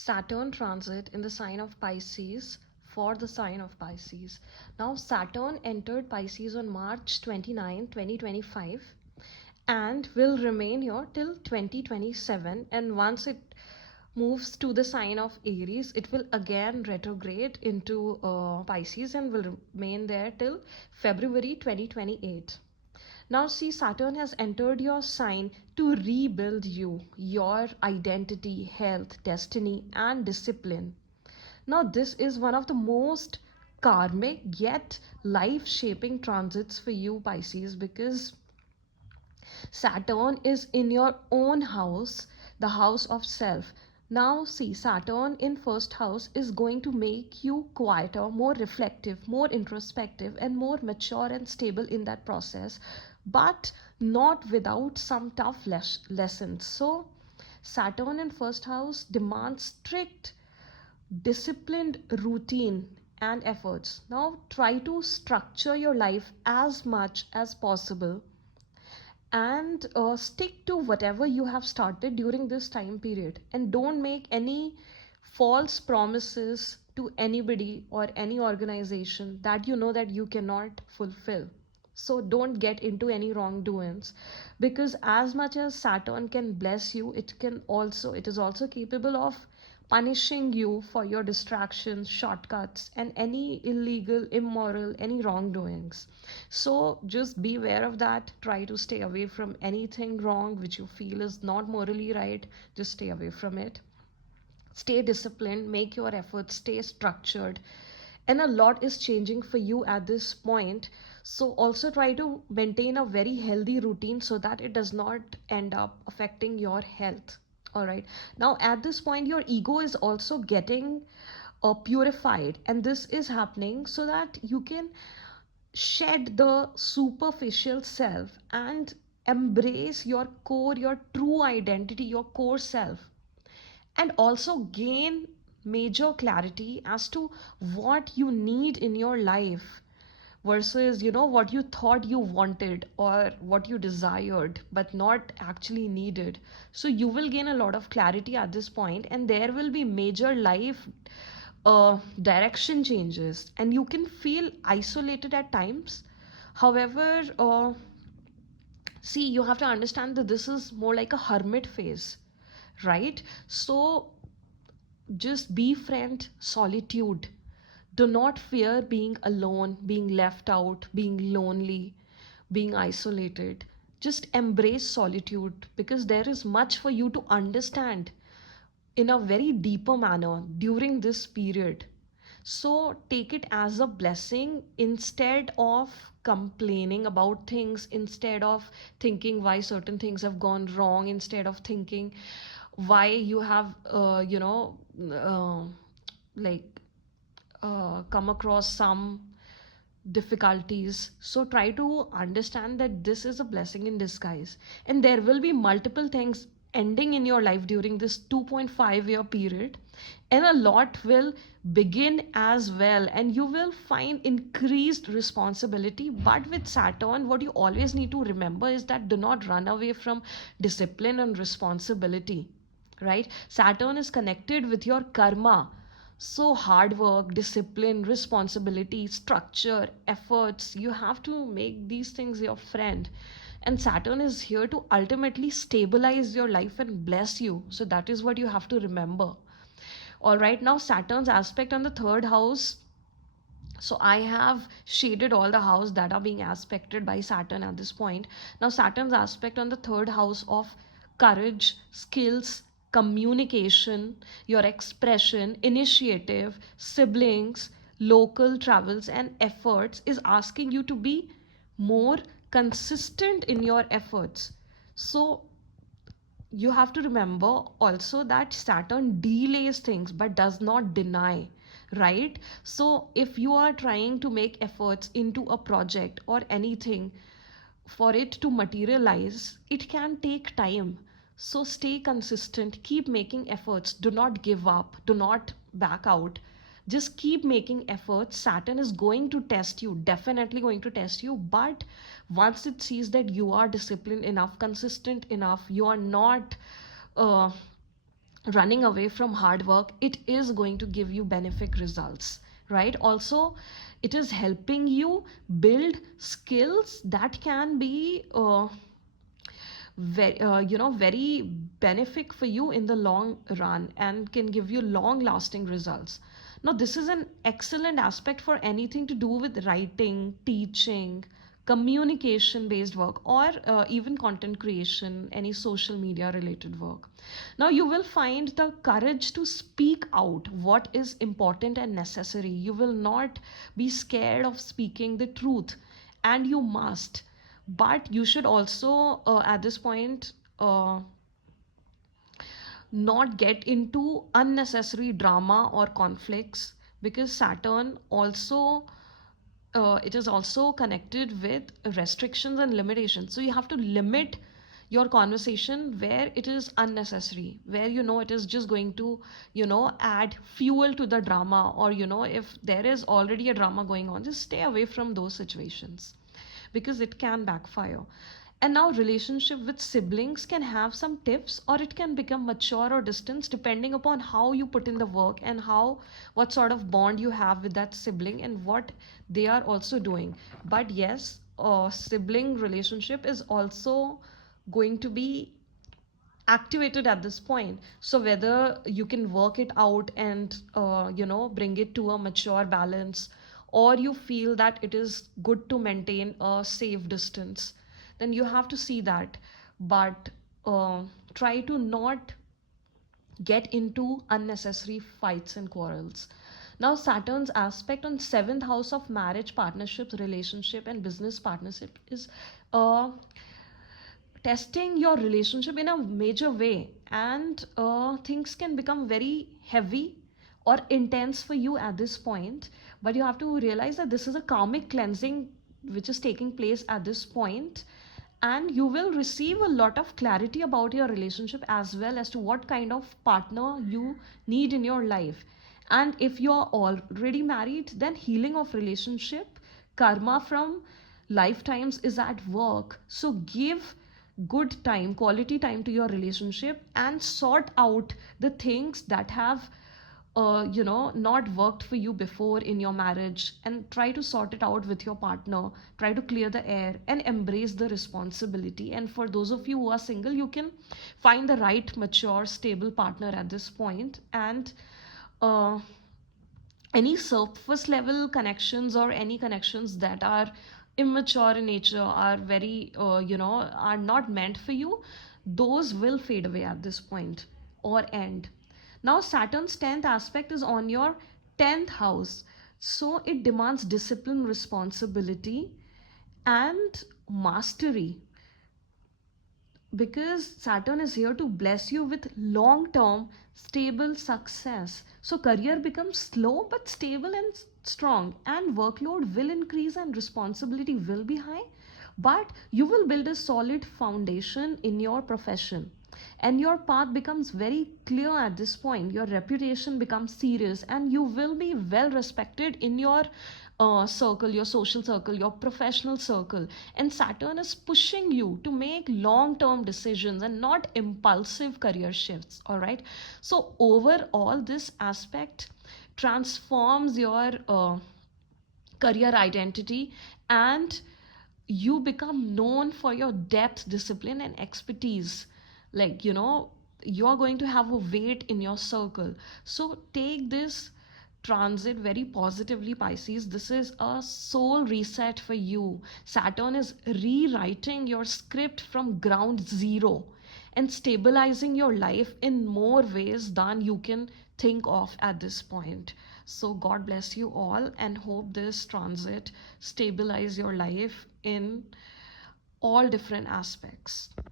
Saturn transit in the sign of Pisces for the sign of Pisces. Now, Saturn entered Pisces on March 29, 2025, and will remain here till 2027. And once it moves to the sign of Aries, it will again retrograde into Pisces and will remain there till February 2028. Now, see, Saturn has entered your sign to rebuild you, your identity, health, destiny, and discipline. Now, this is one of the most karmic yet life shaping transits for you, Pisces, because Saturn is in your own house, the house of self. Now, see, Saturn in first house is going to make you quieter, more reflective, more introspective, and more mature and stable in that process, but not without some tough lessons. So, Saturn in first house demands strict, disciplined routine and efforts. Now, try to structure your life as much as possible and stick to whatever you have started during this time period, and don't make any false promises to anybody or any organization that you know that you cannot fulfill. So don't get into any wrongdoings, because as much as Saturn can bless you, it is also capable of punishing you for your distractions, shortcuts, and any illegal, immoral, any wrongdoings. So just be aware of that. Try to stay away from anything wrong which you feel is not morally right. Just stay away from it. Stay disciplined, make your efforts, stay structured. And a lot is changing for you at this point. So also try to maintain a very healthy routine so that it does not end up affecting your health. All right. Now, at this point, your ego is also getting purified, and this is happening so that you can shed the superficial self and embrace your core, your true identity, your core self, and also gain major clarity as to what you need in your life versus what you thought you wanted or what you desired but not actually needed. So you will gain a lot of clarity at this point, and there will be major life direction changes, and you can feel isolated at times. However, see, you have to understand that this is more like a hermit phase, right? So just befriend solitude. Do not fear being alone, being left out, being lonely, being isolated. Just embrace solitude, because there is much for you to understand in a very deeper manner during this period. So take it as a blessing instead of complaining about things, instead of thinking why certain things have gone wrong, instead of thinking why you have, uh, like come across some difficulties. So try to understand that this is a blessing in disguise, and there will be multiple things ending in your life during this 2.5-year period, and a lot will begin as well, and you will find increased responsibility. But with Saturn, what you always need to remember is that do not run away from discipline and responsibility, right? Saturn is connected with your karma. So, hard work, discipline, responsibility, structure, efforts, you have to make these things your friend. And Saturn is here to ultimately stabilize your life and bless you. So, that is what you have to remember. All right, now Saturn's aspect on the third house. So I have shaded all the houses that are being aspected by Saturn at this point. Now, Saturn's aspect on the third house of courage, skills, communication, your expression, initiative, siblings, local travels, and efforts is asking you to be more consistent in your efforts. So you have to remember also that Saturn delays things but does not deny, right? So if you are trying to make efforts into a project or anything for it to materialize, it can take time. So stay consistent, keep making efforts, do not give up, do not back out. Just keep making efforts. Saturn is going to test you, definitely going to test you, but once it sees that you are disciplined enough, consistent enough, you are not uh, running away from hard work, it is going to give you benefic results, right? Also, it is helping you build skills that can be very benefic for you in the long run and can give you long lasting results. Now this is an excellent aspect for anything to do with writing, teaching, communication based work, or even content creation, any social media related work. Now you will find the courage to speak out what is important and necessary. You will not be scared of speaking the truth, and you must. But you should also at this point not get into unnecessary drama or conflicts, because Saturn also it is also connected with restrictions and limitations. So you have to limit your conversation where it is unnecessary, where you know it is just going to, add fuel to the drama, or if there is already a drama going on, just stay away from those situations because it can backfire. And now relationship with siblings can have some tips, or it can become mature or distance depending upon how you put in the work and how what sort of bond you have with that sibling and what they are also doing. But yes, sibling relationship is also going to be activated at this point. So whether you can work it out and bring it to a mature balance, or you feel that it is good to maintain a safe distance, then you have to see that. But uh, try to not get into unnecessary fights and quarrels. Now Saturn's aspect on seventh house of marriage, partnerships, relationship, and business partnership is uh, testing your relationship in a major way, and things can become very heavy or intense for you at this point. But you have to realize that this is a karmic cleansing which is taking place at this point, and you will receive a lot of clarity about your relationship as well as to what kind of partner you need in your life. And if you're already married, then healing of relationship, karma from lifetimes is at work. So give good time, quality time to your relationship, and sort out the things that have not worked for you before in your marriage, and try to sort it out with your partner. Try to clear the air and embrace the responsibility. And for those of you who are single, you can find the right mature stable partner at this point. And uh, any surface level connections or any connections that are immature in nature, are very are not meant for you, those will fade away at this point or end. Now Saturn's 10th aspect is on your 10th house, so it demands discipline, responsibility, and mastery, because Saturn is here to bless you with long term stable success. So career becomes slow but stable and strong, and workload will increase and responsibility will be high, but you will build a solid foundation in your profession, and your path becomes very clear at this point. Your reputation becomes serious, and you will be well respected in your circle, your social circle, your professional circle. And Saturn is pushing you to make long term decisions and not impulsive career shifts. All right. So, overall, this aspect transforms your career identity, and you become known for your depth, discipline, and expertise. Like, you're going to have a weight in your circle. So take this transit very positively, Pisces. This is a soul reset for you. Saturn is rewriting your script from ground zero and stabilizing your life in more ways than you can think of at this point. So God bless you all, and hope this transit stabilize your life in all different aspects.